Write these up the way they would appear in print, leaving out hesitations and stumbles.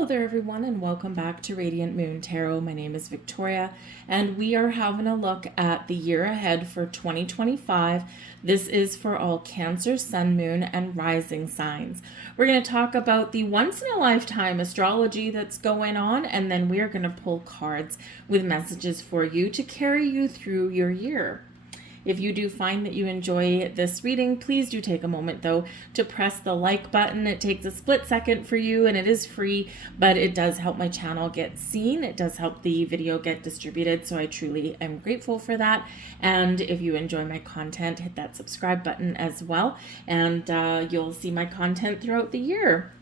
Hello there everyone, and welcome back to Radiant Moon Tarot. My name is Victoria and we are having a look at the year ahead for 2025. This is for all Cancer, Sun, Moon, and Rising signs. We're going to talk about the once-in-a-lifetime astrology that's going on, and then we are going to pull cards with messages for you to carry you through your year. If you do find that you enjoy this reading, please do take a moment, though, to press the like button. It takes a split second for you, and it is free, but it does help my channel get seen. It does help the video get distributed, so I truly am grateful for that. And if you enjoy my content, hit that subscribe button as well, and you'll see my content throughout the year.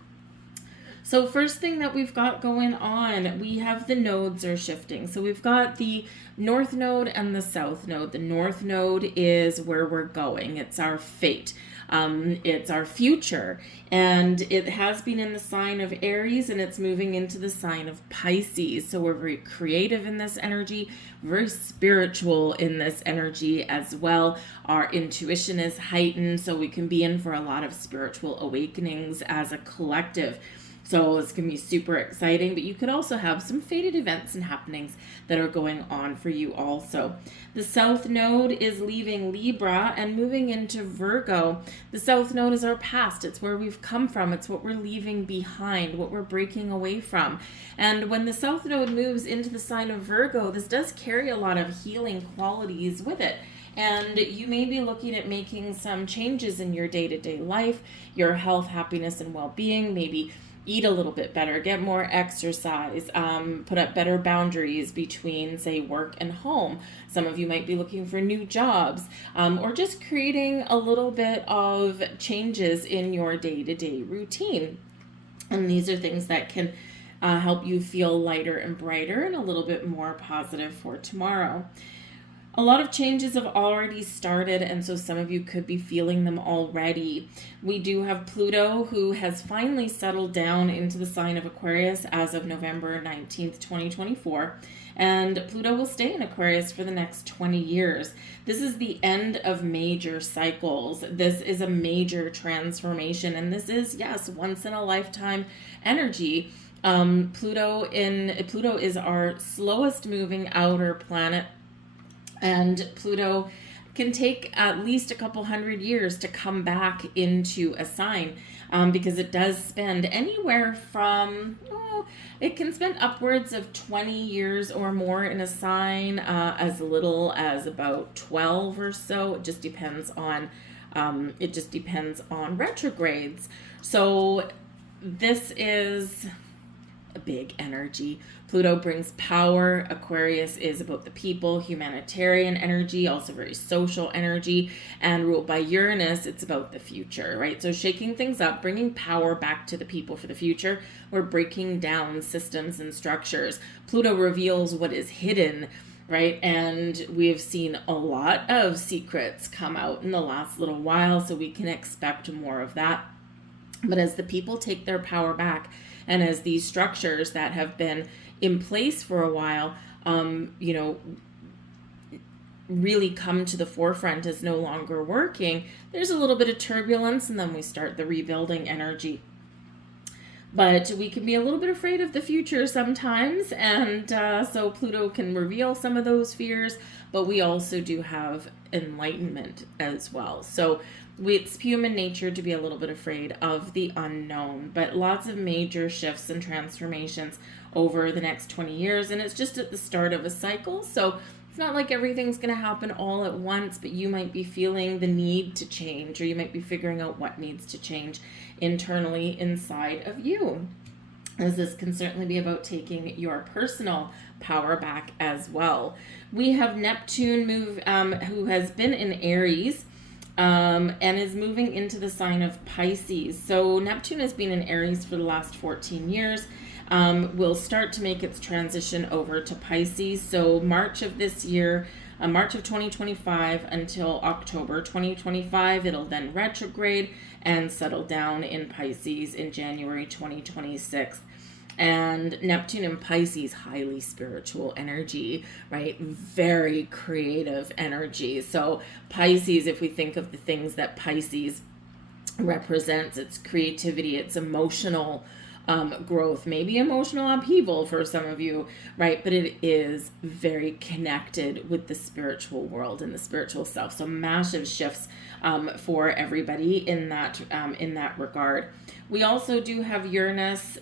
So first thing that we've got going on, we have the nodes are shifting. So we've got the North Node and the South Node. The North Node is where we're going. It's our fate. It's our future. And it has been in the sign of Aries, and it's moving into the sign of Pisces. So we're very creative in this energy, very spiritual in this energy as well. Our intuition is heightened, so we can be in for a lot of spiritual awakenings as a collective. So it's going to be super exciting, but you could also have some fated events and happenings that are going on for you also. The South Node is leaving Libra and moving into Virgo. The South Node is our past. It's where we've come from. It's what we're leaving behind, what we're breaking away from. And when the South Node moves into the sign of Virgo, this does carry a lot of healing qualities with it. And you may be looking at making some changes in your day-to-day life, your health, happiness, and well-being, maybe eat a little bit better, get more exercise, put up better boundaries between, say, work and home. Some of you might be looking for new jobs, or just creating a little bit of changes in your day-to-day routine. And these are things that can help you feel lighter and brighter and a little bit more positive for tomorrow. A lot of changes have already started, and so some of you could be feeling them already. We do have Pluto, who has finally settled down into the sign of Aquarius as of November 19th, 2024. And Pluto will stay in Aquarius for the next 20 years. This is the end of major cycles. This is a major transformation, and this is, yes, once in a lifetime energy. Pluto is our slowest moving outer planet. And Pluto can take at least a couple hundred years to come back into a sign, because it does spend anywhere from, it can spend upwards of 20 years or more in a sign, as little as about 12 or so. It just depends on retrogrades. So this is a big energy. Pluto brings power. Aquarius is about the people, humanitarian energy, also very social energy, and ruled by Uranus, it's about the future, right? So shaking things up, bringing power back to the people for the future. We're breaking down systems and structures. Pluto reveals what is hidden, right? And we've seen a lot of secrets come out in the last little while, so we can expect more of that. But as the people take their power back, and as these structures that have been in place for a while, really come to the forefront as no longer working, there's a little bit of turbulence, and then we start the rebuilding energy. But we can be a little bit afraid of the future sometimes, and so Pluto can reveal some of those fears, but we also do have enlightenment as well. So it's human nature to be a little bit afraid of the unknown, but lots of major shifts and transformations over the next 20 years, and it's just at the start of a cycle. So it's not like everything's going to happen all at once, but you might be feeling the need to change, or you might be figuring out what needs to change internally inside of you. As this can certainly be about taking your personal power back as well. We have Neptune who has been in Aries, and is moving into the sign of Pisces. So Neptune has been in Aries for the last 14 years. Will start to make its transition over to Pisces. So March of this year, March of 2025 until October 2025, it'll then retrograde and settle down in Pisces in January 2026. And Neptune in Pisces, highly spiritual energy, right? Very creative energy. So Pisces, if we think of the things that Pisces represents, it's creativity, it's emotional growth, maybe emotional upheaval for some of you, right? But it is very connected with the spiritual world and the spiritual self. So massive shifts for everybody in that regard. We also do have Uranus,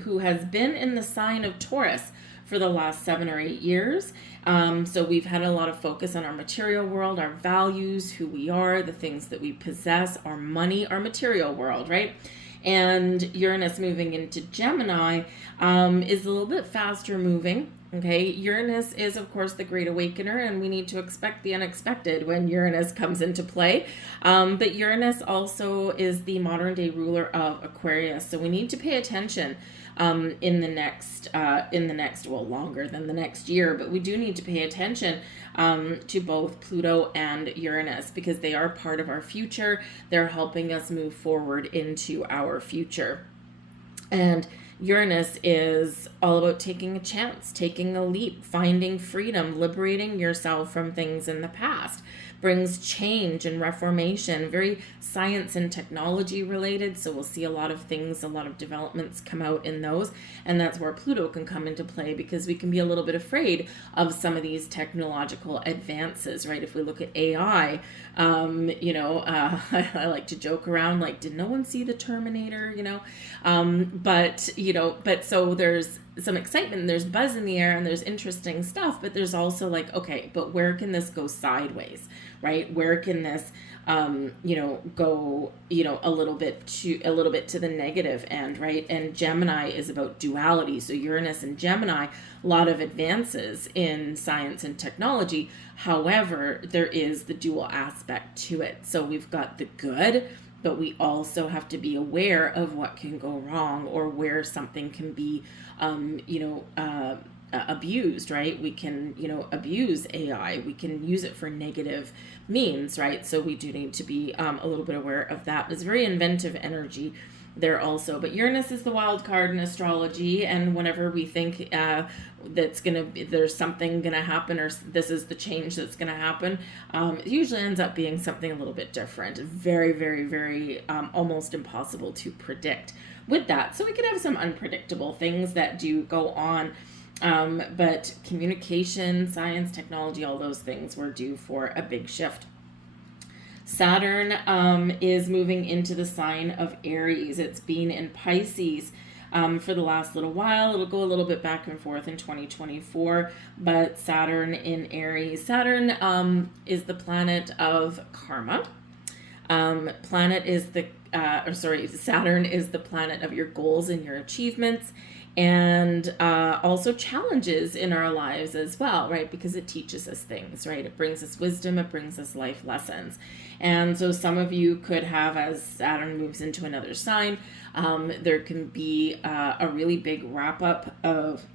who has been in the sign of Taurus for the last 7 or 8 years. So we've had a lot of focus on our material world, our values, who we are, the things that we possess, our money, our material world, right? And Uranus moving into Gemini is a little bit faster moving. Okay, Uranus is, of course, the great awakener, and we need to expect the unexpected when Uranus comes into play. But Uranus also is the modern day ruler of Aquarius, so we need to pay attention in the next, well, longer than the next year, but we do need to pay attention to both Pluto and Uranus, because they are part of our future. They're helping us move forward into our future. And Uranus is all about taking a chance, taking a leap, finding freedom, liberating yourself from things in the past. Brings change and reformation, very science and technology related. So we'll see a lot of things, a lot of developments come out in those. And that's where Pluto can come into play, because we can be a little bit afraid of some of these technological advances, right? If we look at AI, I like to joke around, like, did no one see the Terminator, but so there's some excitement, there's buzz in the air, and there's interesting stuff, but there's also like, okay, but where can this go sideways, right? Where can this go, a little bit to the negative end, right? And Gemini is about duality. So Uranus and Gemini, a lot of advances in science and technology. However, there is the dual aspect to it. So we've got the good, but we also have to be aware of what can go wrong, or where something can be, abused, right? We can, abuse AI. We can use it for negative means, right? So we do need to be a little bit aware of that. It's very inventive energy there also. But Uranus is the wild card in astrology, and whenever we think there's something gonna happen, or this is the change that's gonna happen, it usually ends up being something a little bit different. Very, very, very almost impossible to predict with that. So we could have some unpredictable things that do go on. But communication, science, technology, all those things were due for a big shift. Saturn is moving into the sign of Aries. It's been in Pisces for the last little while. It'll go a little bit back and forth in 2024, but Saturn in Aries. Saturn is the planet of karma. Saturn is the planet of your goals and your achievements, and also challenges in our lives as well, right? Because it teaches us things, right? It brings us wisdom, it brings us life lessons. And so some of you could have, as Saturn moves into another sign, there can be a really big wrap up of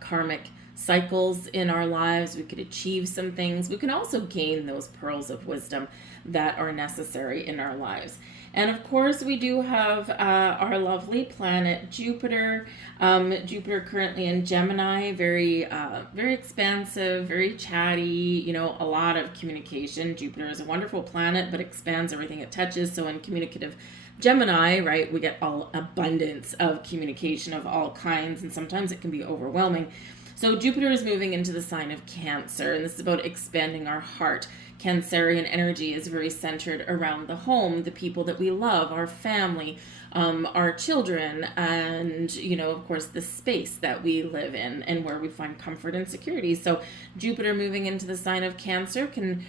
karmic cycles in our lives. We could achieve some things. We can also gain those pearls of wisdom that are necessary in our lives. And of course, we do have our lovely planet Jupiter. Jupiter currently in Gemini, very expansive, very chatty, a lot of communication. Jupiter is a wonderful planet, but expands everything it touches. So in communicative Gemini, right, we get all abundance of communication of all kinds, and sometimes it can be overwhelming. So Jupiter is moving into the sign of Cancer, and this is about expanding our heart. Cancerian energy is very centered around the home, the people that we love, our family, our children, and, of course, the space that we live in and where we find comfort and security. So Jupiter moving into the sign of Cancer can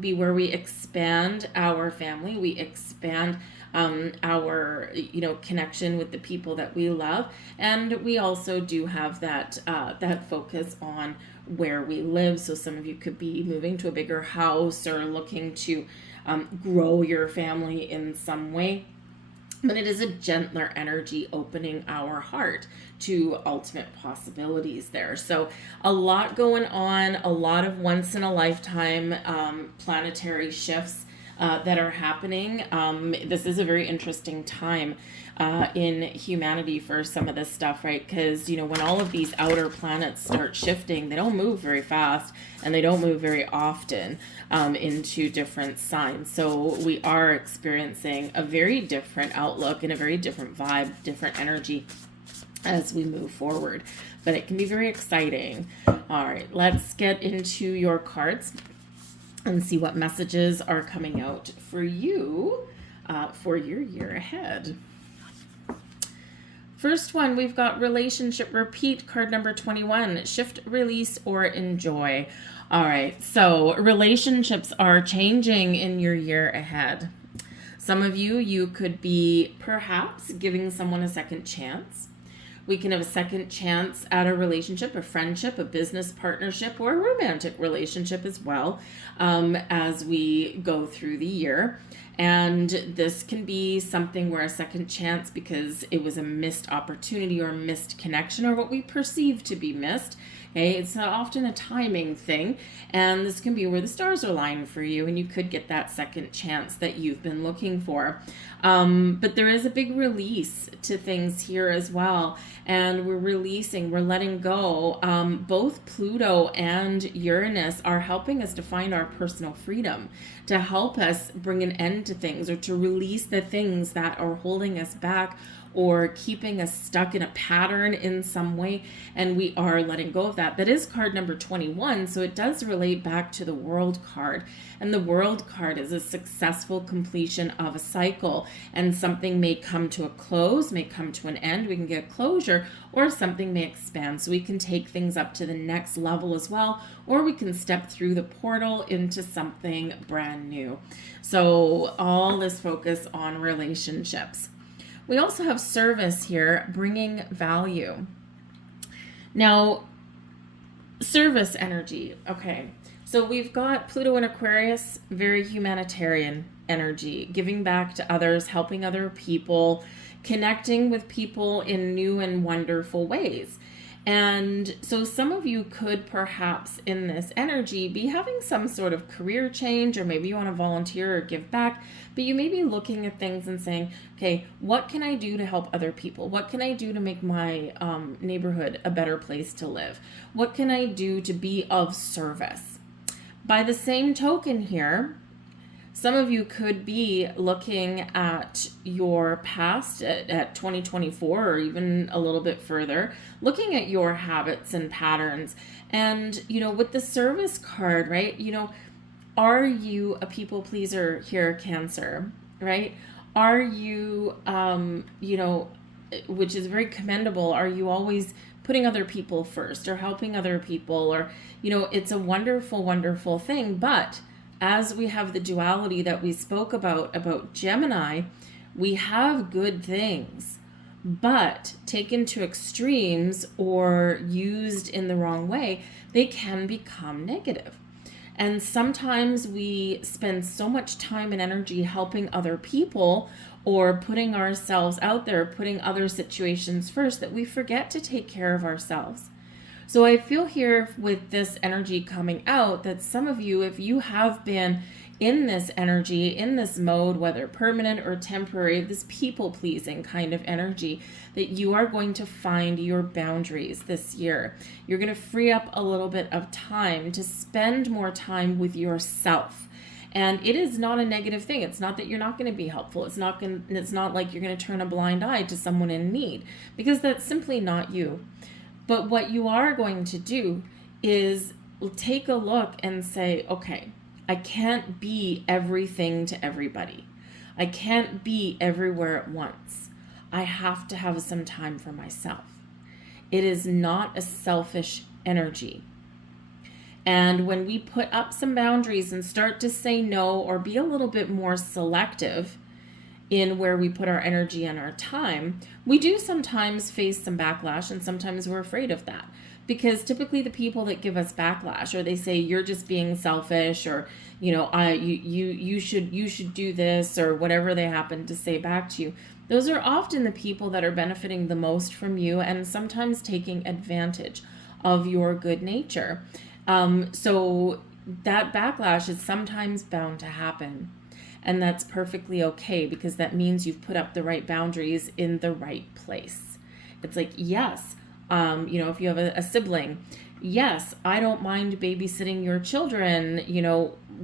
be where we expand our family, we expand our connection with the people that we love, and we also do have that focus on where we live. So some of you could be moving to a bigger house or looking to grow your family in some way. But it is a gentler energy, opening our heart to ultimate possibilities there. So a lot going on, a lot of once in a lifetime planetary shifts that are happening. This is a very interesting time in humanity for some of this stuff, right? Because, when all of these outer planets start shifting, they don't move very fast and they don't move very often into different signs. So we are experiencing a very different outlook and a very different vibe, different energy as we move forward. But it can be very exciting. All right, let's get into your cards and see what messages are coming out for you for your year ahead. First one, we've got relationship repeat, card number 21, shift, release, or enjoy. All right, so relationships are changing in your year ahead. Some of you could be perhaps giving someone a second chance. We can have a second chance at a relationship, a friendship, a business partnership, or a romantic relationship as well as we go through the year. And this can be something where a second chance because it was a missed opportunity or a missed connection or what we perceive to be missed. Okay, it's not often a timing thing, and this can be where the stars are aligned for you, and you could get that second chance that you've been looking for. But there is a big release to things here as well, and we're letting go. Both Pluto and Uranus are helping us to find our personal freedom, to help us bring an end to things or to release the things that are holding us back or keeping us stuck in a pattern in some way, and we are letting go of that. That is card number 21, so it does relate back to the World card, and the World card is a successful completion of a cycle, and something may come to a close, may come to an end, we can get closure, or something may expand, so we can take things up to the next level as well, or we can step through the portal into something brand new. So all this focus on relationships. We also have service here, bringing value. Now, service energy. Okay, so we've got Pluto in Aquarius, very humanitarian energy, giving back to others, helping other people, connecting with people in new and wonderful ways. And so some of you could perhaps in this energy be having some sort of career change, or maybe you want to volunteer or give back, but you may be looking at things and saying, okay, what can I do to help other people? What can I do to make my neighborhood a better place to live? What can I do to be of service? By the same token here, some of you could be looking at your past at 2024 or even a little bit further, looking at your habits and patterns. And, with the service card, right, are you a people pleaser here, Cancer, right? Are you, which is very commendable, are you always putting other people first or helping other people? Or, it's a wonderful, wonderful thing. But as we have the duality that we spoke about Gemini, we have good things, but taken to extremes or used in the wrong way, they can become negative. And sometimes we spend so much time and energy helping other people or putting ourselves out there, putting other situations first, that we forget to take care of ourselves. So I feel here with this energy coming out that some of you, if you have been in this energy, in this mode, whether permanent or temporary, this people-pleasing kind of energy, that you are going to find your boundaries this year. You're going to free up a little bit of time to spend more time with yourself. And it is not a negative thing. It's not that you're not going to be helpful. It's not like you're going to turn a blind eye to someone in need, because that's simply not you. But what you are going to do is take a look and say, okay, I can't be everything to everybody. I can't be everywhere at once. I have to have some time for myself. It is not a selfish energy. And when we put up some boundaries and start to say no or be a little bit more selective in where we put our energy and our time, we do sometimes face some backlash, and sometimes we're afraid of that. Because typically the people that give us backlash, or they say you're just being selfish, or you should do this, or whatever they happen to say back to you, those are often the people that are benefiting the most from you and sometimes taking advantage of your good nature. So that backlash is sometimes bound to happen. And that's perfectly okay, because that means you've put up the right boundaries in the right place. It's like, yes, if you have a sibling, yes, I don't mind babysitting your children,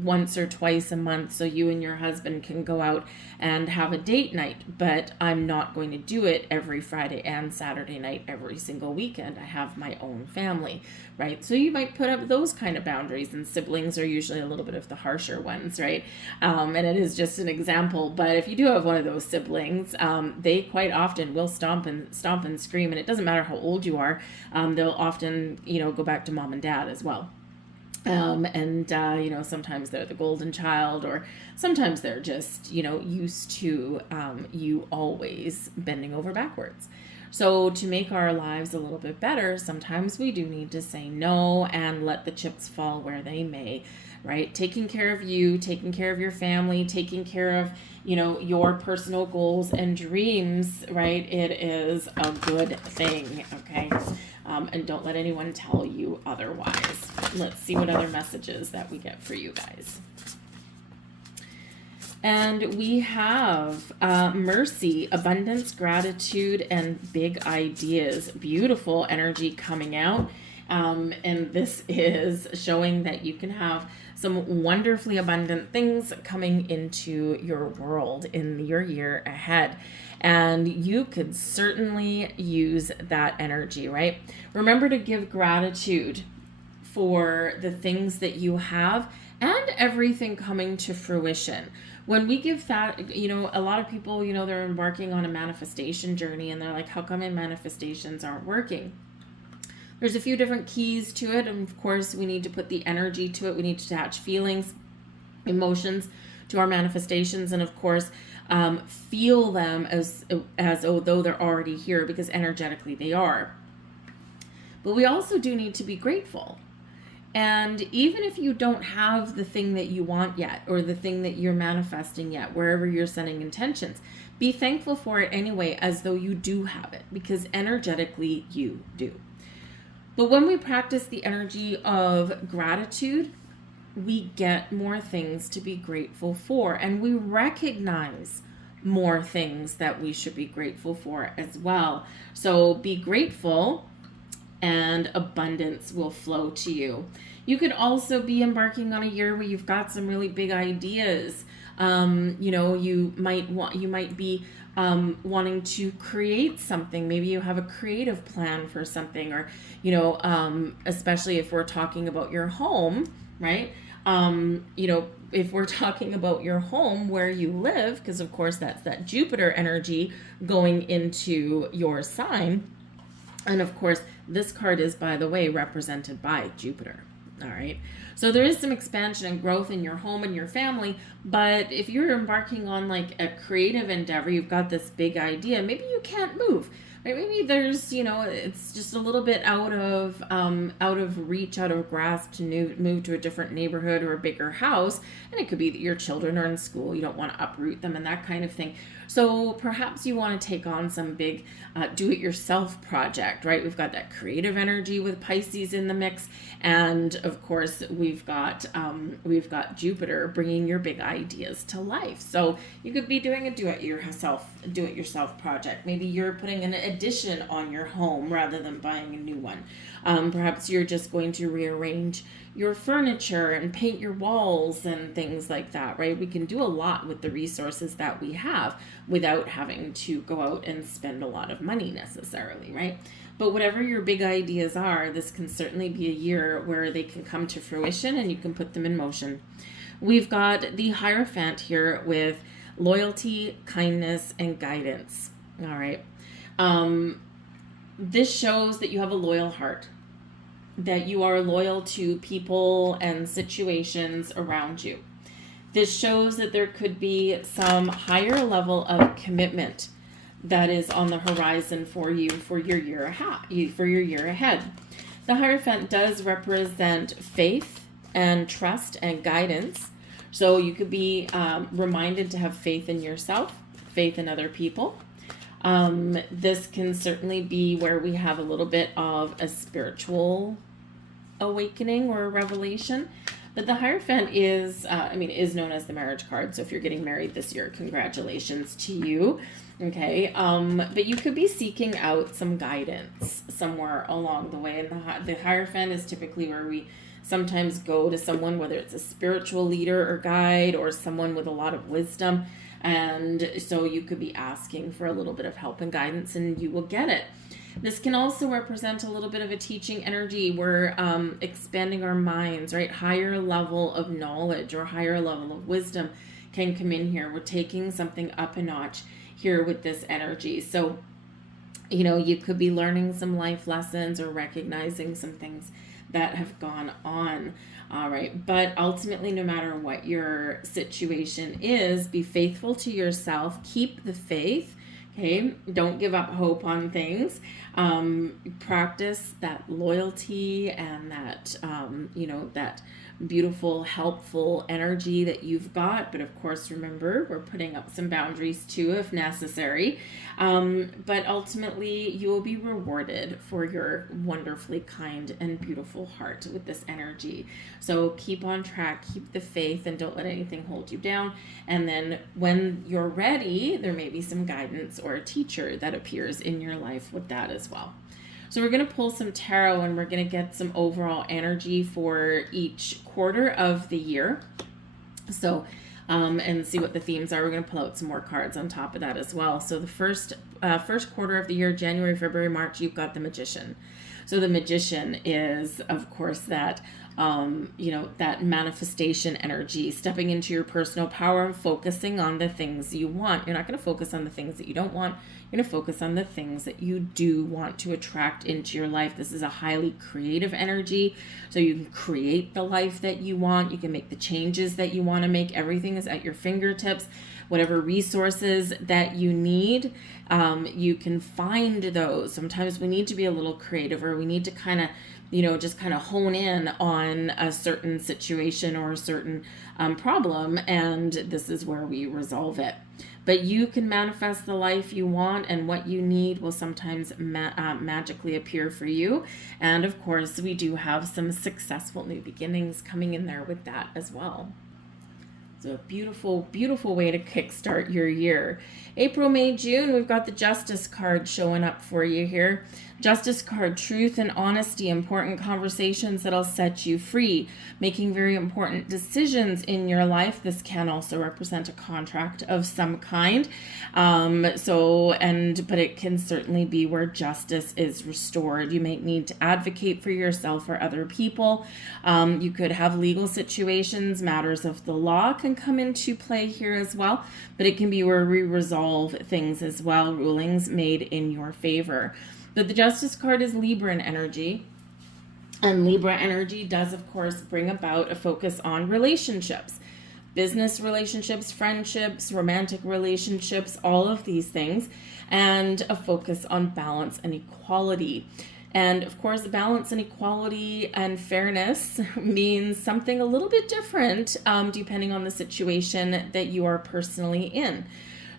once or twice a month so you and your husband can go out and have a date night, but I'm not going to do it every Friday and Saturday night every single weekend. I have my own family, right? So you might put up those kind of boundaries, and siblings are usually a little bit of the harsher ones, right? And it is just an example, but if you do have one of those siblings, they quite often will stomp and scream, and it doesn't matter how old you are. They'll often, go back to mom and dad as well. Sometimes they're the golden child, or sometimes they're just, used to you always bending over backwards. So to make our lives a little bit better, sometimes we do need to say no and let the chips fall where they may, right? Taking care of you, taking care of your family, taking care of, your personal goals and dreams, right? It is a good thing, okay? And don't let anyone tell you otherwise. Let's see what other messages that we get for you guys. And we have mercy, abundance, gratitude, and big ideas. Beautiful energy coming out. And this is showing that you can have some wonderfully abundant things coming into your world in your year ahead. And you could certainly use that energy, right? Remember to give gratitude for the things that you have and everything coming to fruition. When we give that, a lot of people, they're embarking on a manifestation journey, and they're like, how come my manifestations aren't working? There's a few different keys to it. And of course, we need to put the energy to it. We need to attach feelings, emotions to our manifestations. And of course, feel them as though they're already here, because energetically they are. But we also do need to be grateful. And even if you don't have the thing that you want yet, or the thing that you're manifesting yet, wherever you're setting intentions, be thankful for it anyway, as though you do have it, because energetically you do. But when we practice the energy of gratitude, we get more things to be grateful for, and we recognize more things that we should be grateful for as well. So be grateful, and abundance will flow to you. You could also be embarking on a year where you've got some really big ideas. You might be wanting to create something. Maybe you have a creative plan for something, or, especially if we're talking about your home, right? If we're talking about your home where you live, because of course that's that Jupiter energy going into your sign. And of course, this card is, by the way, represented by Jupiter. All right. So there is some expansion and growth in your home and your family. But if you're embarking on like a creative endeavor, you've got this big idea, maybe you can't move. Right? Maybe there's, it's just a little bit out of reach, out of grasp to move to a different neighborhood or a bigger house. And it could be that your children are in school. You don't want to uproot them and that kind of thing. So perhaps you want to take on some big do-it-yourself project, right? We've got that creative energy with Pisces in the mix. And of course, we've got Jupiter bringing your big ideas to life. So you could be doing a do-it-yourself project. Maybe you're putting an addition on your home rather than buying a new one. Perhaps you're just going to rearrange your furniture and paint your walls and things like that, right? We can do a lot with the resources that we have without having to go out and spend a lot of money necessarily, right? But whatever your big ideas are, this can certainly be a year where they can come to fruition and you can put them in motion. We've got the Hierophant here with loyalty, kindness, and guidance. All right. This shows that you have a loyal heart, that you are loyal to people and situations around you. This shows that there could be some higher level of commitment that is on the horizon for you for your year ahead. The Hierophant does represent faith and trust and guidance. So you could be reminded to have faith in yourself, faith in other people. This can certainly be where we have a little bit of a spiritual awakening or a revelation. But the Hierophant is, is known as the marriage card. So if you're getting married this year, congratulations to you. Okay. But you could be seeking out some guidance somewhere along the way. And the Hierophant is typically where we sometimes go to someone, whether it's a spiritual leader or guide or someone with a lot of wisdom. And so you could be asking for a little bit of help and guidance, and you will get it. This can also represent a little bit of a teaching energy. We're expanding our minds, right? Higher level of knowledge or higher level of wisdom can come in here. We're taking something up a notch here with this energy. So, you could be learning some life lessons or recognizing some things that have gone on. All right. But ultimately, no matter what your situation is, be faithful to yourself. Keep the faith. Okay. Don't give up hope on things. Practice that loyalty and that, that beautiful, helpful energy that you've got. But of course, remember, we're putting up some boundaries too, if necessary. But ultimately, you will be rewarded for your wonderfully kind and beautiful heart with this energy. So keep on track, keep the faith, and don't let anything hold you down. And then when you're ready, there may be some guidance or a teacher that appears in your life with that as well. So we're going to pull some tarot, and we're going to get some overall energy for each quarter of the year. So, and see what the themes are. We're going to pull out some more cards on top of that as well. So the first quarter of the year, January, February, March, you've got the Magician. So the Magician is, of course, that that manifestation energy, stepping into your personal power and focusing on the things you want. You're not going to focus on the things that you don't want. You're going to focus on the things that you do want to attract into your life. This is a highly creative energy. So you can create the life that you want. You can make the changes that you want to make. Everything is at your fingertips. Whatever resources that you need, you can find those. Sometimes we need to be a little creative, or we need to kind of just kind of hone in on a certain situation or a certain problem, and this is where we resolve it. But you can manifest the life you want, and what you need will sometimes magically appear for you. And of course, we do have some successful new beginnings coming in there with that as well. So a beautiful, beautiful way to kickstart your year. April, May, June, we've got the Justice card showing up for you here. Justice card, truth and honesty, important conversations that'll set you free, making very important decisions in your life. This can also represent a contract of some kind. But it can certainly be where justice is restored. You may need to advocate for yourself or other people. You could have legal situations, matters of the law can come into play here as well, but it can be where we resolve things as well, rulings made in your favor. But the Justice card is Libran energy, and Libra energy does, of course, bring about a focus on relationships, business relationships, friendships, romantic relationships, all of these things, and a focus on balance and equality. And of course, balance and equality and fairness means something a little bit different depending on the situation that you are personally in.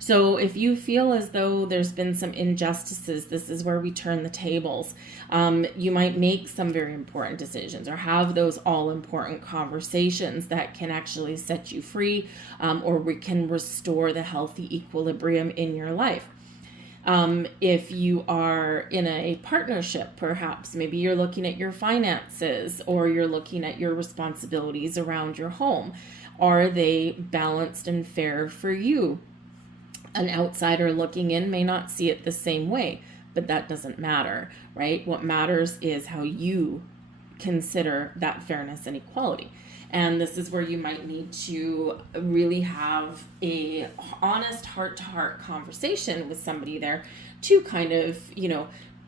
So if you feel as though there's been some injustices, this is where we turn the tables. You might make some very important decisions or have those all important conversations that can actually set you free, or we can restore the healthy equilibrium in your life. If you are in a partnership, perhaps, maybe you're looking at your finances or you're looking at your responsibilities around your home. Are they balanced and fair for you? An outsider looking in may not see it the same way, but that doesn't matter, right? What matters is how you consider that fairness and equality. And this is where you might need to really have a honest heart-to-heart conversation with somebody there to kind of,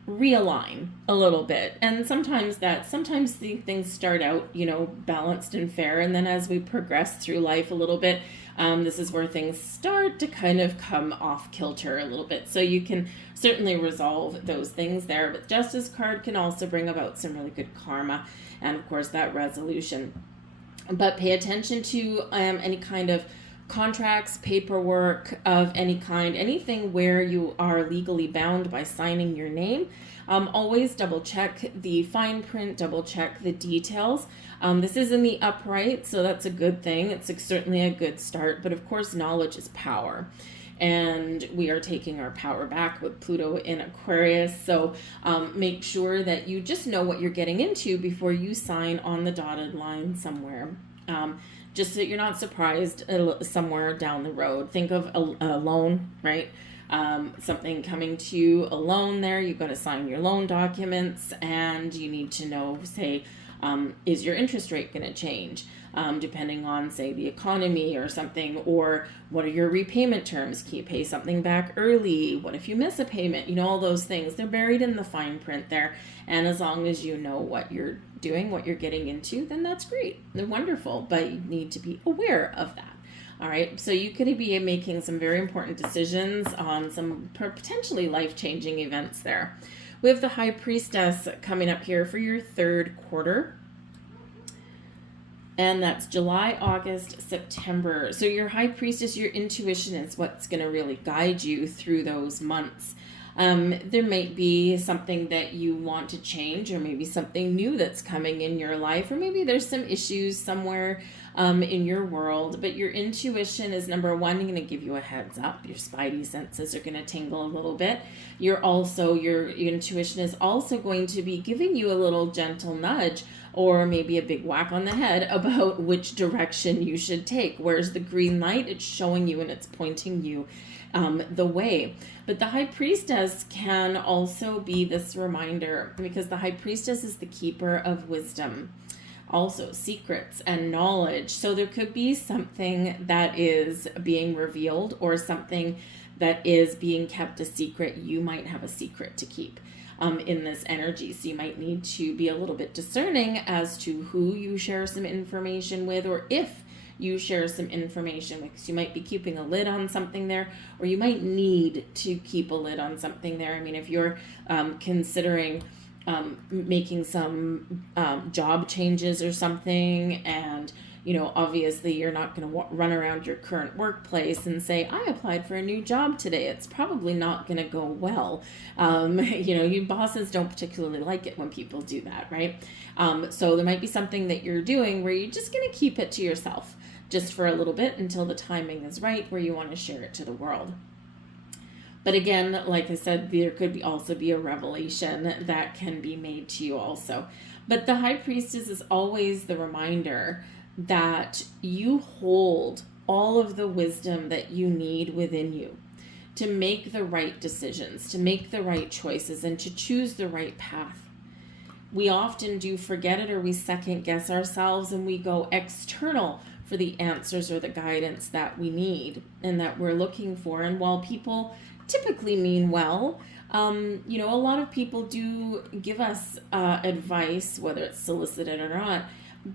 realign a little bit. And sometimes the things start out, balanced and fair. And then as we progress through life a little bit, this is where things start to kind of come off kilter a little bit. So you can certainly resolve those things there. But Justice card can also bring about some really good karma and, of course, that resolution. But pay attention to any kind of contracts, paperwork of any kind, anything where you are legally bound by signing your name. Always double check the fine print, double check the details. This is in the upright, so that's a good thing. It's certainly a good start, but of course, knowledge is power. And we are taking our power back with Pluto in Aquarius. So make sure that you just know what you're getting into before you sign on the dotted line somewhere. Just so you're not surprised somewhere down the road. Think of a loan, right? Something coming to you, a loan there. You've got to sign your loan documents, and you need to know, say, is your interest rate going to change? Depending on, say, the economy or something, or what are your repayment terms? Can you pay something back early? What if you miss a payment? You know, all those things. They're buried in the fine print there. And as long as you know what you're doing, what you're getting into, then that's great. They're wonderful, but you need to be aware of that. All right, so you could be making some very important decisions on some potentially life-changing events there. We have the High Priestess coming up here for your third quarter. And that's July, August, September. So your High Priestess, your intuition is what's going to really guide you through those months. There might be something that you want to change, or maybe something new that's coming in your life, or maybe there's some issues somewhere in your world, but your intuition is number one, going to give you a heads up. Your spidey senses are going to tingle a little bit. Your intuition is also going to be giving you a little gentle nudge, or maybe a big whack on the head about which direction you should take. Where's the green light? It's showing you and it's pointing you the way. But the High Priestess can also be this reminder, because the High Priestess is the keeper of wisdom, also secrets and knowledge. So there could be something that is being revealed, or something that is being kept a secret. You might have a secret to keep in this energy. So you might need to be a little bit discerning as to who you share some information with, or if you share some information, because you might be keeping a lid on something there, or you might need to keep a lid on something there. I mean, if you're considering making some job changes or something, and obviously you're not going to run around your current workplace and say, I applied for a new job today. It's probably not going to go well. You bosses don't particularly like it when people do that, right? So there might be something that you're doing where you're just going to keep it to yourself just for a little bit until the timing is right, where you want to share it to the world. But again, like I said, there could also be a revelation that can be made to you also. But the High Priestess is always the reminder that you hold all of the wisdom that you need within you to make the right decisions, to make the right choices, and to choose the right path. We often do forget it, or we second guess ourselves, and we go external for the answers or the guidance that we need and that we're looking for. And while people typically mean well, a lot of people do give us advice, whether it's solicited or not,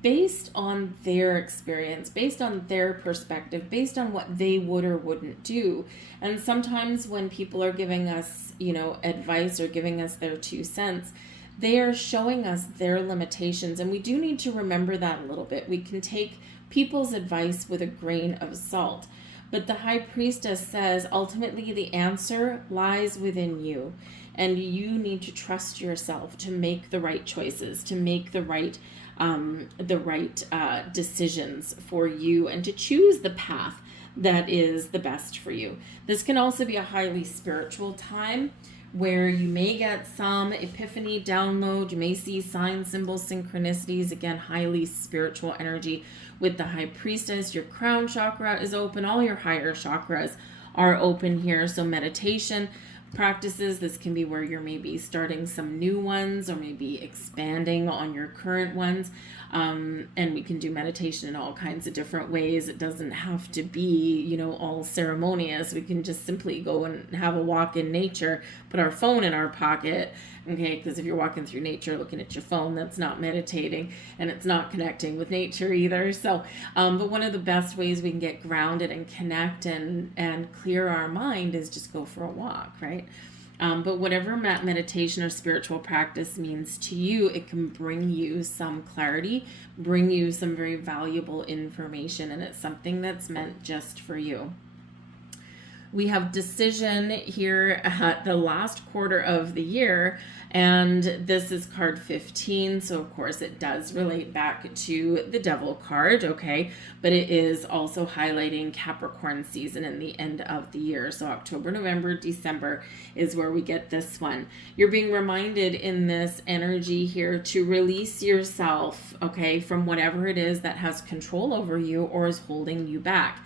based on their experience, based on their perspective, based on what they would or wouldn't do. And sometimes when people are giving us, advice or giving us their 2 cents, they are showing us their limitations. And we do need to remember that a little bit. We can take people's advice with a grain of salt. But the High Priestess says, ultimately, the answer lies within you. And you need to trust yourself to make the right choices, to make the right decisions for you, and to choose the path that is the best for you. This can also be a highly spiritual time where you may get some epiphany download. You may see signs, symbols, synchronicities. Again, highly spiritual energy with the High Priestess. Your crown chakra is open. All your higher chakras are open here. So meditation practices, this can be where you're maybe starting some new ones, or maybe expanding on your current ones. And we can do meditation in all kinds of different ways. It doesn't have to be, all ceremonious. We can just simply go and have a walk in nature, put our phone in our pocket, okay? Because if you're walking through nature looking at your phone, that's not meditating, and it's not connecting with nature either. So, but one of the best ways we can get grounded and connect and clear our mind is just go for a walk, right? But whatever meditation or spiritual practice means to you, it can bring you some clarity, bring you some very valuable information, and it's something that's meant just for you. We have decision here at the last quarter of the year, and this is card 15. So of course it does relate back to the Devil card, okay? But it is also highlighting Capricorn season in the end of the year. So October, November, December is where we get this one. You're being reminded in this energy here to release yourself, okay, from whatever it is that has control over you or is holding you back.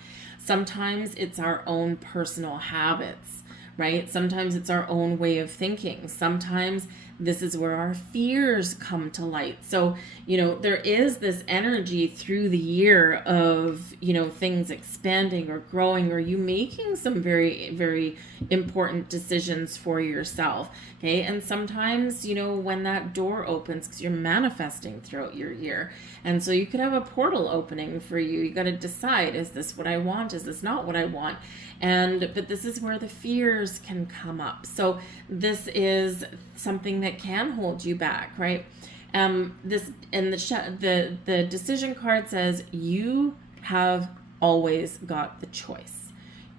Sometimes it's our own personal habits, right? Sometimes it's our own way of thinking. Sometimes this is where our fears come to light. So, there is this energy through the year of, things expanding or growing, or you making some very, very important decisions for yourself. Okay. And sometimes, when that door opens, because you're manifesting throughout your year. And so you could have a portal opening for you. You got to decide, is this what I want? Is this not what I want? But this is where the fears can come up. So this is something that can hold you back, right? The decision card says you have always got the choice.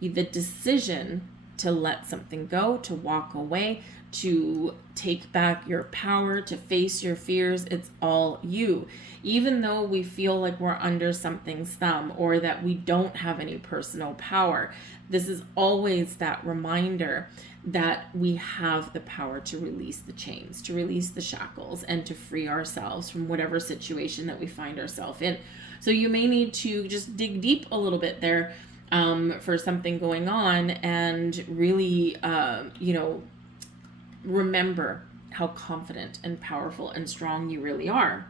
The decision to let something go, to walk away, to take back your power, to face your fears, it's all you. Even though we feel like we're under something's thumb or that we don't have any personal power, this is always that reminder that we have the power to release the chains, to release the shackles, and to free ourselves from whatever situation that we find ourselves in. So you may need to just dig deep a little bit there for something going on and really, remember how confident and powerful and strong you really are.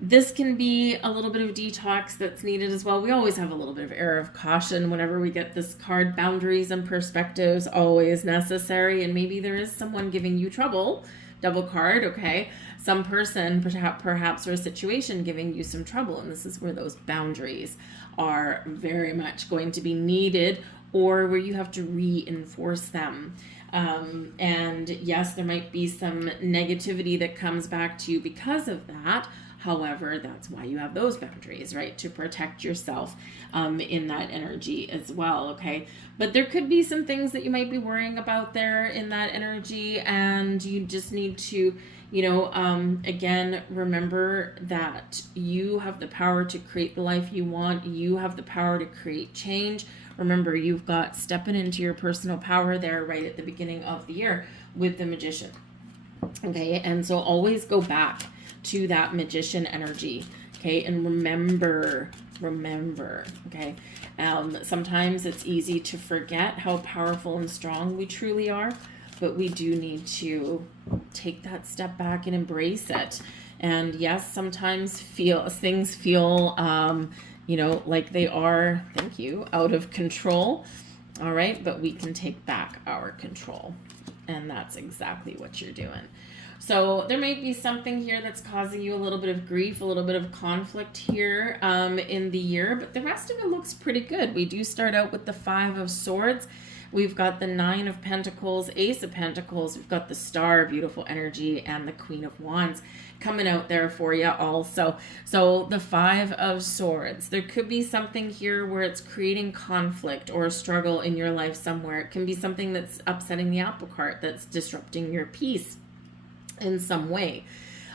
This can be a little bit of detox that's needed as well. We always have a little bit of air of caution whenever we get this card. Boundaries and perspectives always necessary. And maybe there is someone giving you trouble. Double card, okay? Some person, perhaps, or a situation giving you some trouble. And this is where those boundaries are very much going to be needed, or where you have to reinforce them. And yes, there might be some negativity that comes back to you because of that. However, that's why you have those boundaries, right? To protect yourself in that energy as well, okay? But there could be some things that you might be worrying about there in that energy, and you just need to, again, remember that you have the power to create the life you want. You have the power to create change. Remember, you've got stepping into your personal power there right at the beginning of the year with the Magician, okay? And so always go back to that Magician energy, okay? And remember, okay? Sometimes it's easy to forget how powerful and strong we truly are, but we do need to take that step back and embrace it. And yes, sometimes things feel, like they are, thank you, out of control, all right? But we can take back our control, and that's exactly what you're doing. So there may be something here that's causing you a little bit of grief, a little bit of conflict here in the year, but the rest of it looks pretty good. We do start out with the 5 of Swords. We've got the 9 of Pentacles, Ace of Pentacles. We've got the Star, beautiful energy, and the Queen of Wands coming out there for you also. So the 5 of Swords. There could be something here where it's creating conflict or a struggle in your life somewhere. It can be something that's upsetting the apple cart, that's disrupting your peace in some way.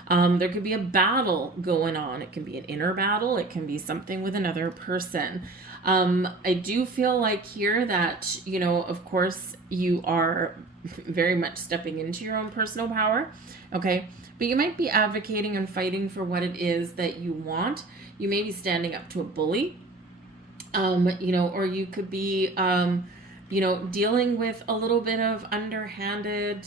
There could be a battle going on. It can be an inner battle. It can be something with another person. I do feel like here that, of course, you are very much stepping into your own personal power, okay? But you might be advocating and fighting for what it is that you want. You may be standing up to a bully, or you could be, dealing with a little bit of underhanded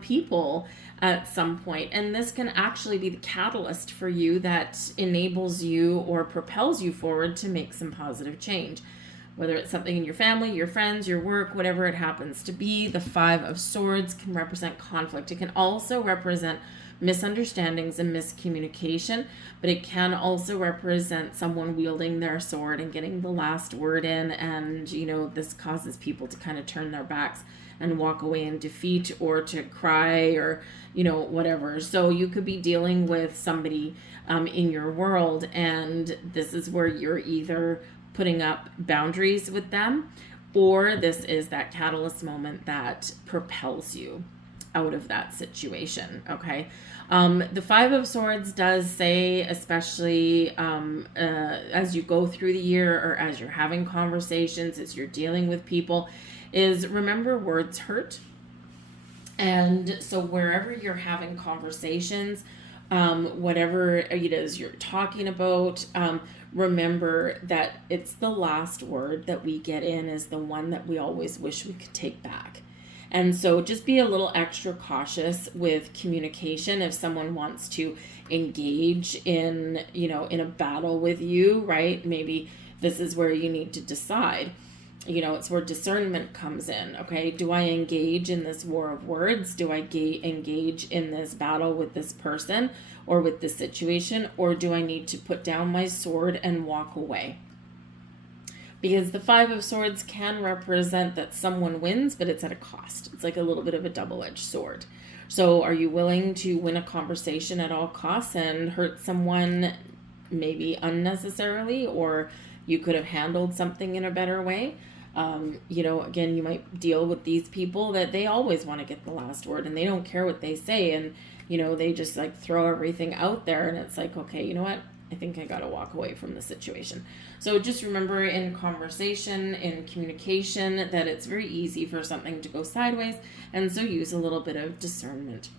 people at some point. And this can actually be the catalyst for you that enables you or propels you forward to make some positive change. Whether it's something in your family, your friends, your work, whatever it happens to be, the 5 of Swords can represent conflict. It can also represent misunderstandings and miscommunication, but it can also represent someone wielding their sword and getting the last word in, and this causes people to kind of turn their backs and walk away in defeat, or to cry, or whatever. So you could be dealing with somebody in your world, and this is where you're either putting up boundaries with them, or this is that catalyst moment that propels you out of that situation. Okay. The Five of Swords does say, especially as you go through the year, or as you're having conversations, as you're dealing with people, is remember, words hurt. And so wherever you're having conversations, whatever it is you're talking about, remember that it's the last word that we get in is the one that we always wish we could take back. And so just be a little extra cautious with communication. If someone wants to engage in, in a battle with you, right? Maybe this is where you need to decide. It's where discernment comes in. Okay, do I engage in this war of words? Do I engage in this battle with this person or with this situation? Or do I need to put down my sword and walk away? Because the Five of Swords can represent that someone wins, but it's at a cost. It's like a little bit of a double-edged sword. So are you willing to win a conversation at all costs and hurt someone maybe unnecessarily, or you could have handled something in a better way? Again, you might deal with these people that they always want to get the last word and they don't care what they say. And, they just like throw everything out there, and it's like, okay, you know what? I think I got to walk away from the situation. So just remember, in conversation, in communication, that it's very easy for something to go sideways. And so use a little bit of discernment.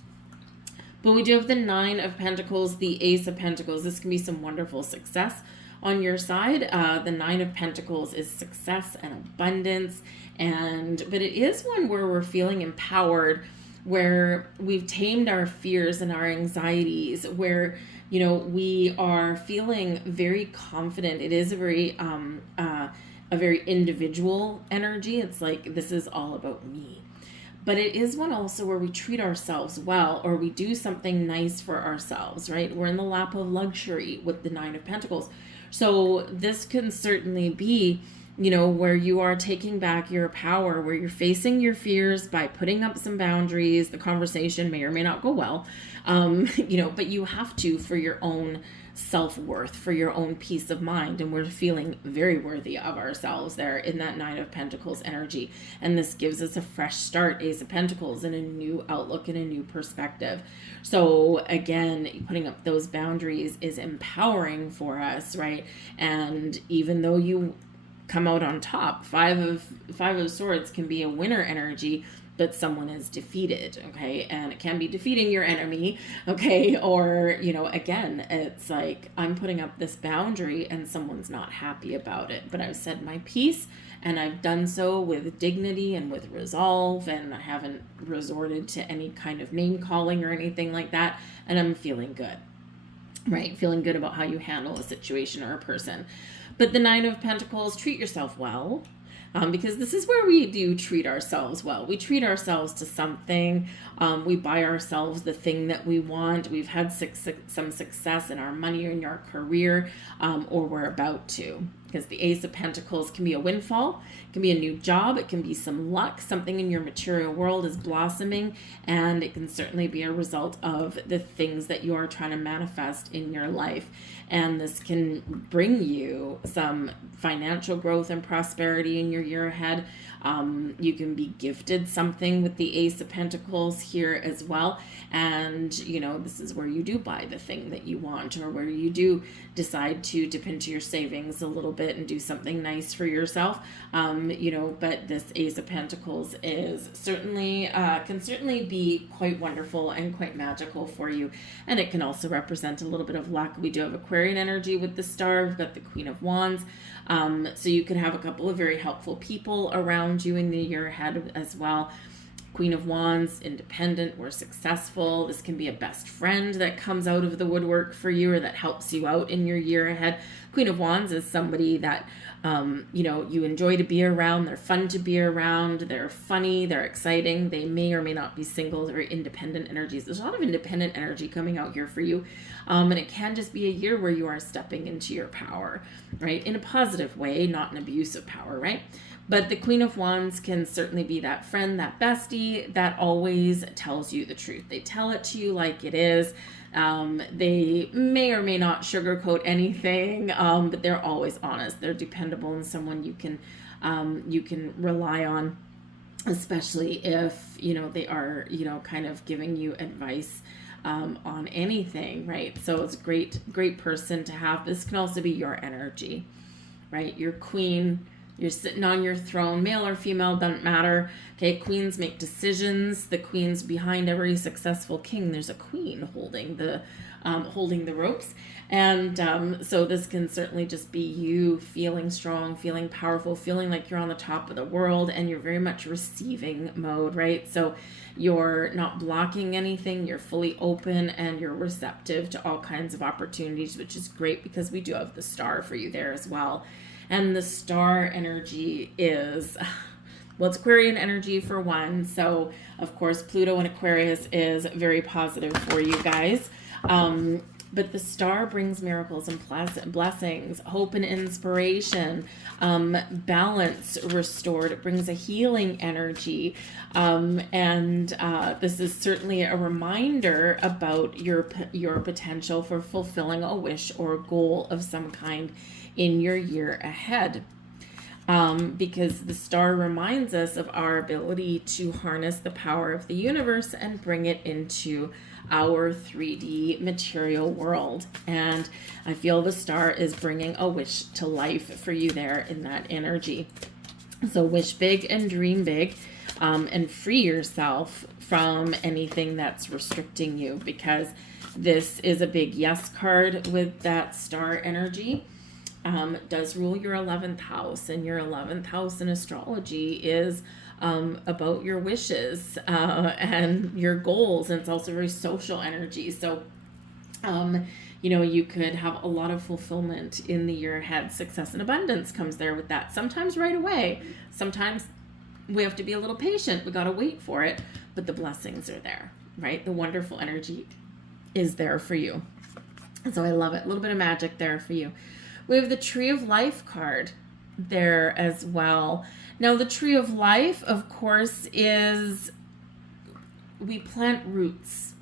But we do have the Nine of Pentacles, the Ace of Pentacles. This can be some wonderful success on your side. The Nine of Pentacles is success and abundance, but it is one where we're feeling empowered, where we've tamed our fears and our anxieties, where we are feeling very confident. It is a very individual energy. It's like, this is all about me. But it is one also where we treat ourselves well, or we do something nice for ourselves, right? We're in the lap of luxury with the Nine of Pentacles. So this can certainly be, where you are taking back your power, where you're facing your fears by putting up some boundaries. The conversation may or may not go well, but you have to, for your own self-worth, for your own peace of mind. And we're feeling very worthy of ourselves there in that Nine of Pentacles energy. And this gives us a fresh start, Ace of Pentacles, and a new outlook and a new perspective. So again, putting up those boundaries is empowering for us, right? And even though you come out on top, Five of Swords can be a winner energy, but someone is defeated, okay? And it can be defeating your enemy, okay? Or, again, it's like, I'm putting up this boundary and someone's not happy about it, but I've said my piece, and I've done so with dignity and with resolve, and I haven't resorted to any kind of name calling or anything like that, and I'm feeling good, right? Feeling good about how you handle a situation or a person. But the Nine of Pentacles, treat yourself well. Because this is where we do treat ourselves well. We treat ourselves to something. We buy ourselves the thing that we want. We've had some success in our money or in our career, or we're about to. Because the Ace of Pentacles can be a windfall, it can be a new job, it can be some luck, something in your material world is blossoming, and it can certainly be a result of the things that you are trying to manifest in your life. And this can bring you some financial growth and prosperity in your year ahead. You can be gifted something with the Ace of Pentacles here as well. And, this is where you do buy the thing that you want, or where you do decide to dip into your savings a little bit and do something nice for yourself. But this Ace of Pentacles is certainly, can certainly be quite wonderful and quite magical for you. And it can also represent a little bit of luck. We do have Aquarian energy with the Star. We've got the Queen of Wands. So you could have a couple of very helpful people around you in the year ahead as well. Queen of Wands, independent, we're successful. This can be a best friend that comes out of the woodwork for you, or that helps you out in your year ahead. Queen of Wands is somebody that, you enjoy to be around. They're fun to be around. They're funny. They're exciting. They may or may not be single. Very independent energies. There's a lot of independent energy coming out here for you. And it can just be a year where you are stepping into your power, right? In a positive way, not an abusive power, right? But the Queen of Wands can certainly be that friend, that bestie that always tells you the truth. They tell it to you like it is. They may or may not sugarcoat anything, but they're always honest. They're dependable and someone you can rely on, especially if, they are, kind of giving you advice on anything, right? So it's a great person to have. This can also be your energy, right? Your queen, you're sitting on your throne, male or female, doesn't matter. Okay, queens make decisions. The queen's behind every successful king. There's a queen holding the ropes. And so this can certainly just be you feeling strong, feeling powerful, feeling like you're on the top of the world, and you're very much receiving mode, right? So you're not blocking anything, you're fully open, and you're receptive to all kinds of opportunities, which is great because we do have the star for you there as well. And the star energy is, well, it's Aquarian energy for one. So, of course, Pluto in Aquarius is very positive for you guys. But the star brings miracles and blessings, hope and inspiration, balance restored. It brings a healing energy. And this is certainly a reminder about your potential for fulfilling a wish or goal of some kind in your year ahead. Because the star reminds us of our ability to harness the power of the universe and bring it into our 3D material world. And I feel the star is bringing a wish to life for you there in that energy. So wish big and dream big, and free yourself from anything that's restricting you, because this is a big yes card with that star energy. Does rule your 11th house, and your 11th house in astrology is about your wishes and your goals, and it's also very social energy. So, you could have a lot of fulfillment in the year ahead. Success and abundance comes there with that. Sometimes right away. Sometimes we have to be a little patient. We got to wait for it, but the blessings are there, right? The wonderful energy is there for you. So I love it. A little bit of magic there for you. We have the Tree of Life card there as well. Now, the Tree of Life, of course, is we plant roots,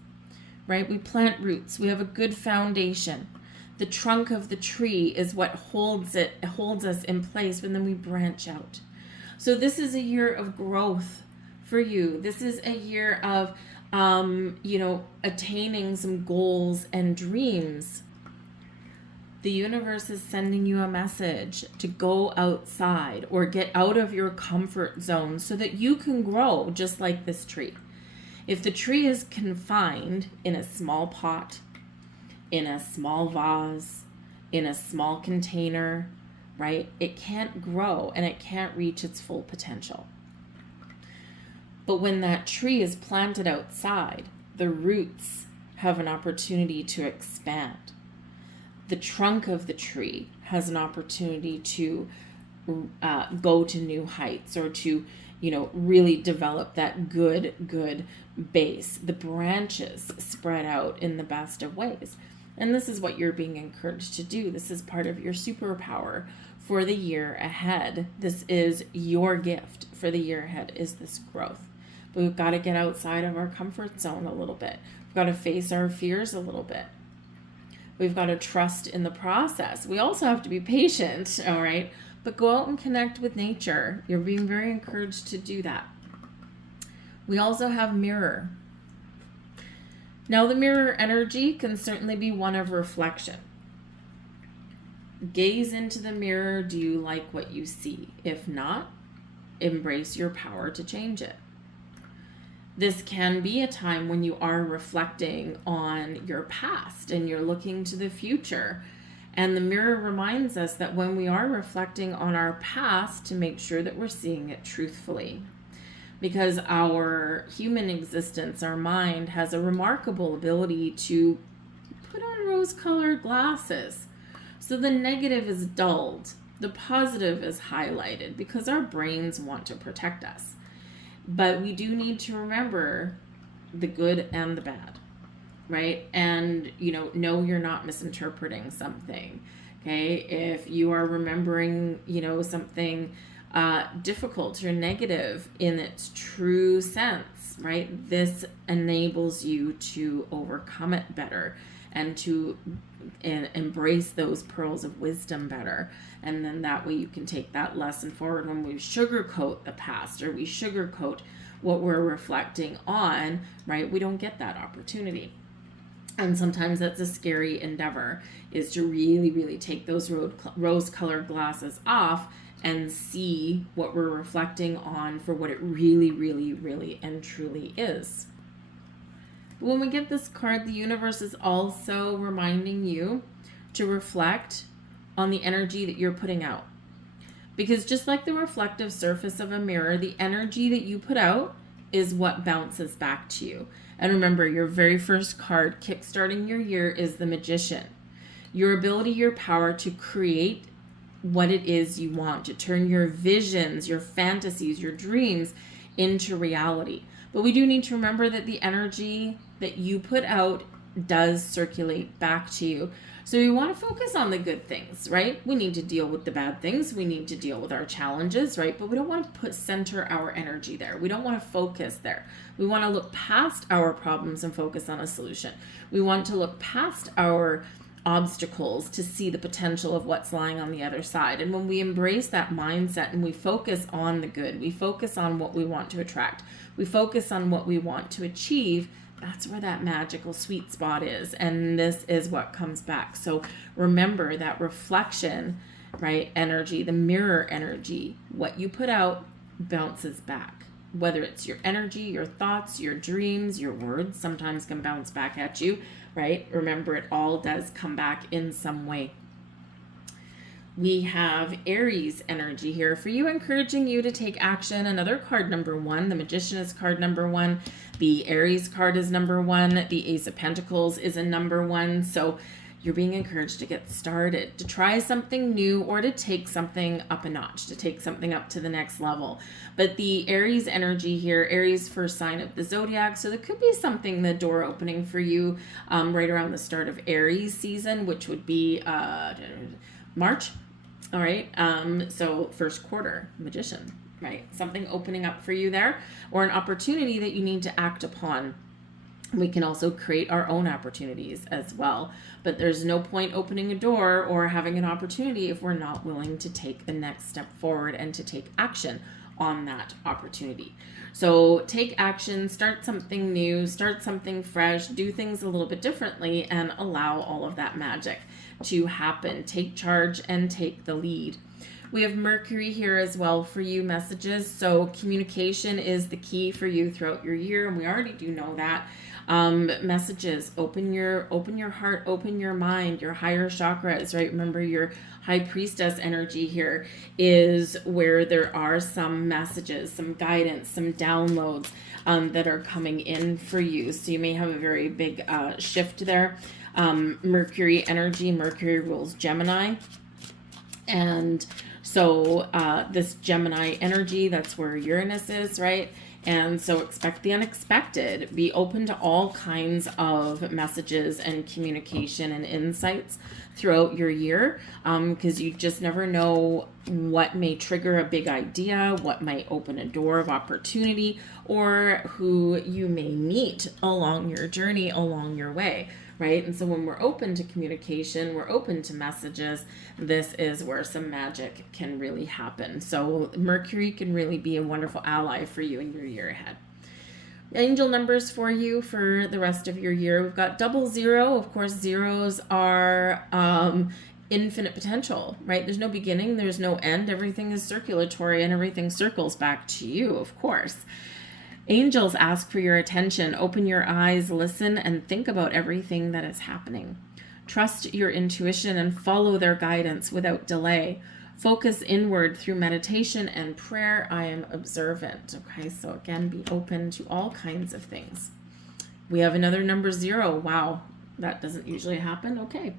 right? We plant roots. We have a good foundation. The trunk of the tree is what holds us in place, and then we branch out. So this is a year of growth for you. This is a year of, attaining some goals and dreams. The universe is sending you a message to go outside or get out of your comfort zone so that you can grow just like this tree. If the tree is confined in a small pot, in a small vase, in a small container, right, it can't grow and it can't reach its full potential. But when that tree is planted outside, the roots have an opportunity to expand. The trunk of the tree has an opportunity to go to new heights, or to, really develop that good base. The branches spread out in the best of ways. And this is what you're being encouraged to do. This is part of your superpower for the year ahead. This is your gift for the year ahead, is this growth. But we've got to get outside of our comfort zone a little bit. We've got to face our fears a little bit. We've got to trust in the process. We also have to be patient, all right? But go out and connect with nature. You're being very encouraged to do that. We also have mirror. Now, the mirror energy can certainly be one of reflection. Gaze into the mirror. Do you like what you see? If not, embrace your power to change it. This can be a time when you are reflecting on your past and you're looking to the future. And the mirror reminds us that when we are reflecting on our past, to make sure that we're seeing it truthfully. Because our human existence, our mind, has a remarkable ability to put on rose-colored glasses. So the negative is dulled, the positive is highlighted, because our brains want to protect us. But we do need to remember the good and the bad, right? And, know you're not misinterpreting something, okay? If you are remembering, something difficult or negative in its true sense, right? This enables you to overcome it better and to embrace those pearls of wisdom better. And then that way you can take that lesson forward. When we sugarcoat the past or we sugarcoat what we're reflecting on, right, we don't get that opportunity. And sometimes that's a scary endeavor, is to really, really take those rose-colored glasses off and see what we're reflecting on for what it really, really, really and truly is. When we get this card, the universe is also reminding you to reflect on the energy that you're putting out. Because just like the reflective surface of a mirror, the energy that you put out is what bounces back to you. And remember, your very first card kickstarting your year is the Magician. Your ability, your power to create what it is you want, to turn your visions, your fantasies, your dreams into reality. But we do need to remember that the energy that you put out does circulate back to you. So we want to focus on the good things, right? We need to deal with the bad things. We need to deal with our challenges, right? But we don't want to center our energy there. We don't want to focus there. We want to look past our problems and focus on a solution. We want to look past our obstacles to see the potential of what's lying on the other side. And when we embrace that mindset and we focus on the good, we focus on what we want to attract, we focus on what we want to achieve, that's where that magical sweet spot is. And this is what comes back. So remember that reflection, right? Energy, the mirror energy, what you put out bounces back. Whether it's your energy, your thoughts, your dreams, your words sometimes can bounce back at you, right? Remember, it all does come back in some way. We have Aries energy here for you, encouraging you to take action. Another card, number 1. The Magician is card number 1. The Aries card is number 1. The Ace of Pentacles is a number 1. So you're being encouraged to get started, to try something new, or to take something up a notch, to take something up to the next level. But the Aries energy here, Aries first sign of the zodiac, so there could be something, the door opening for you right around the start of Aries season, which would be March. All right, so first quarter, Magician, right? Something opening up for you there, or an opportunity that you need to act upon. We can also create our own opportunities as well. But there's no point opening a door or having an opportunity if we're not willing to take the next step forward and to take action on that opportunity. So take action, start something new, start something fresh, do things a little bit differently, and allow all of that magic to happen. Take charge and take the lead. We have Mercury here as well for you, messages. So communication is the key for you throughout your year, and we already do know that. Messages, open your heart, open your mind, your higher chakras, right? Remember, your High Priestess energy here is where there are some messages, some guidance, some downloads that are coming in for you. So you may have a very big shift there. Mercury energy, Mercury rules Gemini. And so this Gemini energy, that's where Uranus is, right? And so expect the unexpected. Be open to all kinds of messages and communication and insights throughout your year, because you just never know what may trigger a big idea, what might open a door of opportunity, or who you may meet along your journey, along your way, right? And so when we're open to communication, we're open to messages, this is where some magic can really happen. So Mercury can really be a wonderful ally for you in your year ahead. Angel numbers for you for the rest of your year. We've got 00. Of course, zeros are infinite potential, right? There's no beginning, there's no end. Everything is circulatory and everything circles back to you, of course. Angels ask for your attention. Open your eyes, listen, and think about everything that is happening. Trust your intuition and follow their guidance without delay. Focus inward through meditation and prayer. I am observant. Okay, so again, be open to all kinds of things. We have another number 0. Wow, that doesn't usually happen. Okay.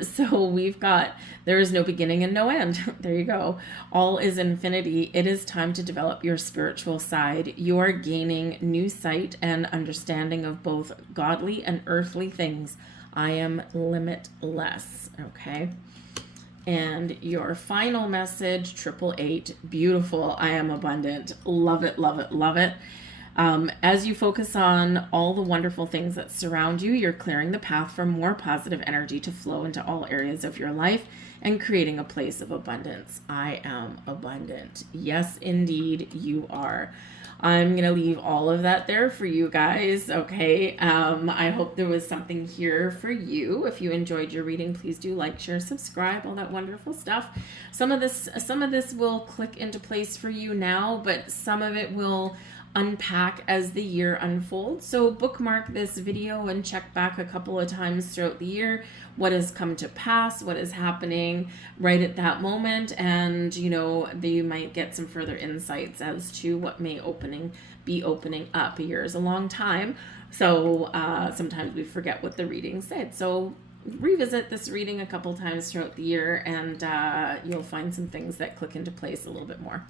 So we've got, there is no beginning and no end. There you go. All is infinity. It is time to develop your spiritual side. You are gaining new sight and understanding of both godly and earthly things. I am limitless. Okay. And your final message, 888, beautiful. I am abundant. Love it, love it, love it. As you focus on all the wonderful things that surround you, you're clearing the path for more positive energy to flow into all areas of your life and creating a place of abundance. I am abundant. Yes, indeed, you are. I'm going to leave all of that there for you guys, okay? I hope there was something here for you. If you enjoyed your reading, please do like, share, subscribe, all that wonderful stuff. Some of this will click into place for you now, but some of it will unpack as the year unfolds. So bookmark this video and check back a couple of times throughout the year. What has come to pass, what is happening right at that moment, and you might get some further insights as to what may be opening up. A year is a long time, so sometimes we forget what the reading said. So revisit this reading a couple times throughout the year, and you'll find some things that click into place a little bit more.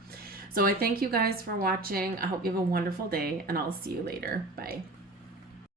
So I thank you guys for watching. I hope you have a wonderful day, and I'll see you later. Bye.